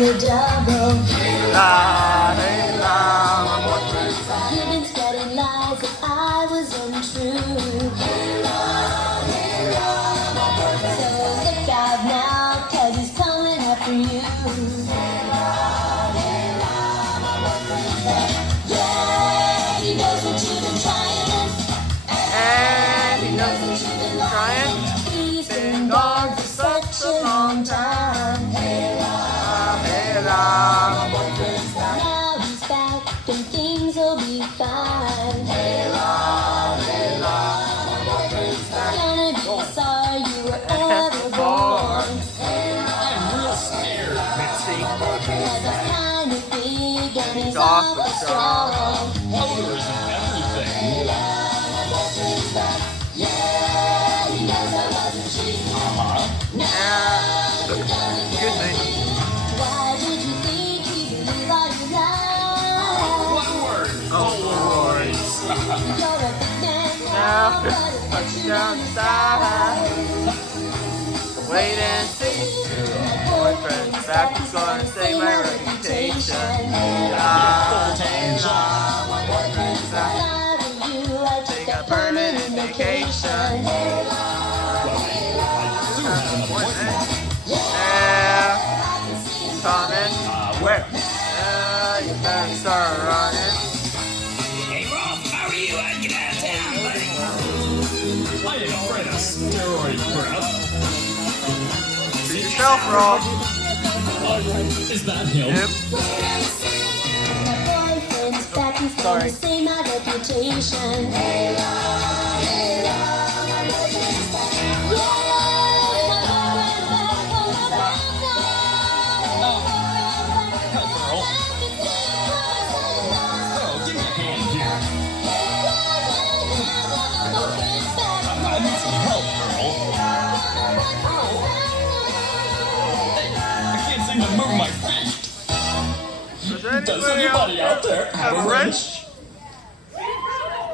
the double. Hey la, my boyfriend's back. You've been spreading lies that I was untrue. So look out now, 'cause he's coming after you. Yeah, he knows what you've been trying. And he knows what you've been trying. He's been gone for such a long time. Hey la, my boyfriend's back. Now he's back and things will be fine. Hey la, my boyfriend's back. Gonna be sorry you were ever born. I'm real scared, Betsy. Cause I'm kind of big and he's Awesome, awful strong. Odors and everything. Yeah, he knows I wasn't cheap. Excuse me. Why did you think he would leave all your life? One word. Oh, Polaroids. You're a big man now, now, but touch down the side. Wait and see. Boyfriend's back, he's gonna save my reputation. Hey la, my boyfriend's back. Take a permanent vacation. Yeah, coming. Where? Yeah, you better start running. Hey, Rolf, how are you? I'd get out of town, buddy. I ain't afraid of steroid breath. See yourself, Rob. Is that him? Yep. My boyfriend's back, he's Sorry. gonna save my reputation. Hey la, my boyfriend's back. Yeah, my boyfriend's back, oh my Girl. Oh, give me a hand here. I need some help, girl. I can't seem to move my feet. Does Does anybody out there have a wrench?